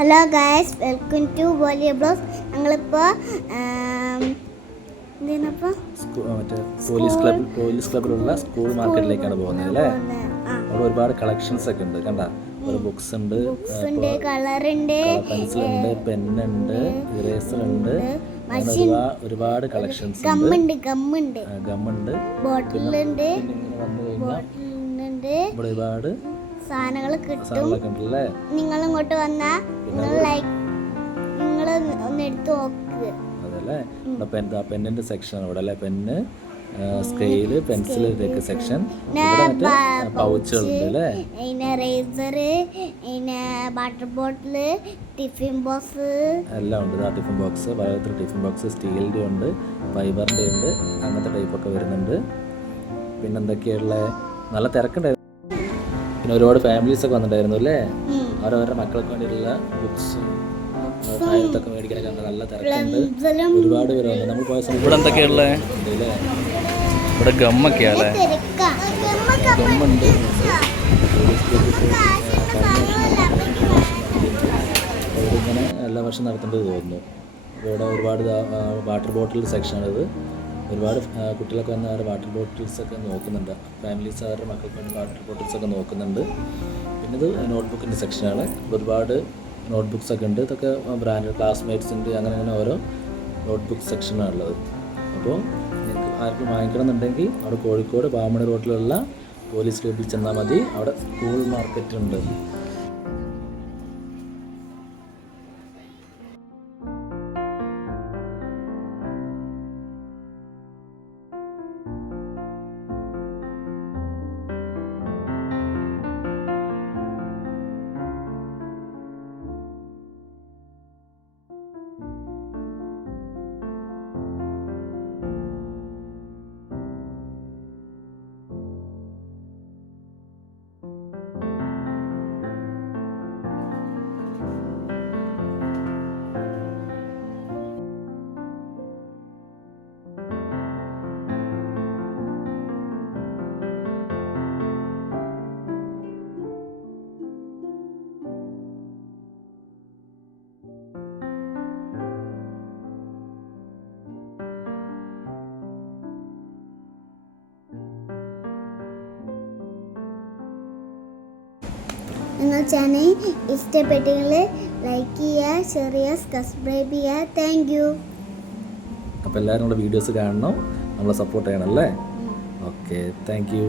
Hello guys, welcome to വോളിയ blogs. ഞങ്ങളിപ്പോൾ police ക്ലബിലുള്ള സ്കൂൾ മാർക്കറ്റിലേക്കാണ് പോകുന്നത് അല്ലേ? അവിടെ ഒരുപാട് കളക്ഷൻസ് ഒക്കെ ഉണ്ട്. കണ്ട, ഒരു ബുക്സ് ഉണ്ട്, പെൻസിൽ ഉണ്ട്, പെന്നുണ്ട്, ഇറേസർ ഉണ്ട്, ഒരുപാട് കളക്ഷൻസ് ഉണ്ട്. ഗമ്മുണ്ട്, ബോട്ടിലുണ്ട്, ഇവിടെ ഒരുപാട് സാധനങ്ങൾ കിട്ടും. നിങ്ങൾ ഇങ്ങോട്ട് വന്നാ നിങ്ങൾ ഒന്ന് എടുത്ത് നോക്ക്. അതല്ലേ, പെന്നിന്റെ സെക്ഷൻ അവിടെ അല്ലേ? പെന്ന്, സ്കെയില്, പെൻസിൽ സെക്ഷൻ, പൗച്ചുകളുണ്ട് അല്ലേ? പിന്നെ റേസർ, പിന്നെ വാട്ടർ ബോട്ടില്, ടിഫിൻ ബോക്സ് എല്ലാം ഉണ്ട്. ടിഫിൻ ബോക്സ്, പലതരത്തിലുള്ള ടിഫിൻ ബോക്സ്, സ്റ്റീലിന്റെ ഉണ്ട്, ഫൈബറിന്റെ ഉണ്ട്, അങ്ങനത്തെ ടൈപ്പൊക്കെ വരുന്നുണ്ട്. പിന്നെന്തൊക്കെയുള്ള നല്ല തിരക്കുണ്ടായിരുന്നു. പിന്നെ ഒരുപാട് ഫാമിലീസ് ഒക്കെ വന്നിട്ടുണ്ടായിരുന്നു അല്ലേ? അവരവരുടെ മക്കൾക്ക് വേണ്ടിയിട്ടുള്ള ബുക്സും സാധനത്തൊക്കെ മേടിക്കാനൊക്കെ നല്ല തിരക്കുണ്ട്. ഒരുപാട് പേര് വന്നു. നമ്മൾ പോയ സമയത്ത് ഇവിടെ എന്തൊക്കെയുള്ള അല്ലേ? ഇവിടെ ഗമ്മൊക്കെയാ അല്ലേ? ഗമ്മുണ്ട്. അവരിങ്ങനെ എല്ലാ വർഷം നടത്തേണ്ടത് തോന്നുന്നു. ഇവിടെ ഒരുപാട് വാട്ടർ ബോട്ടിൽ സെക്ഷനാണിത്. ഒരുപാട് കുട്ടികളൊക്കെ വന്ന് അവരുടെ വാട്ടർ ബോട്ടിൽസൊക്കെ നോക്കുന്നുണ്ട്. ഫാമിലീസ് അവരുടെ മക്കൾക്ക് വേണ്ടി വാട്ടർ ബോട്ടിൽസൊക്കെ നോക്കുന്നുണ്ട്. പിന്നെ ഇത് നോട്ട്ബുക്കിൻ്റെ സെക്ഷനാണ്. ഒരുപാട് നോട്ട്ബുക്സൊക്കെ ഉണ്ട്. ഇതൊക്കെ ബ്രാൻഡ് ക്ലാസ്മേറ്റ്സിൻ്റെ അങ്ങനെ ഓരോ നോട്ട്ബുക്ക് സെക്ഷനാണുള്ളത്. അപ്പോൾ നിങ്ങൾക്ക് ആർക്കും വാങ്ങിക്കണമെന്നുണ്ടെങ്കിൽ അവിടെ കോഴിക്കോട് പാമണി റോഡിലുള്ള പോലീസ് ക്ലബ്ബിൽ ചെന്നാൽ മതി. അവിടെ സ്കൂൾ മാർക്കറ്റ് ഉണ്ട്. നിങ്ങൾ ചാനൽ ഇഷ്ടപ്പെട്ടെങ്കിൽ ലൈക്ക് ചെയ്യുക, ഷെയർ ചെയ്യുക, സബ്സ്ക്രൈബ് ചെയ്യുക. Thank you. അപ്പോൾ എല്ലാവരും നമ്മുടെ വീഡിയോസ് കാണണം, നമ്മളെ സപ്പോർട്ട് ചെയ്യണം അല്ലേ? Okay, thank you.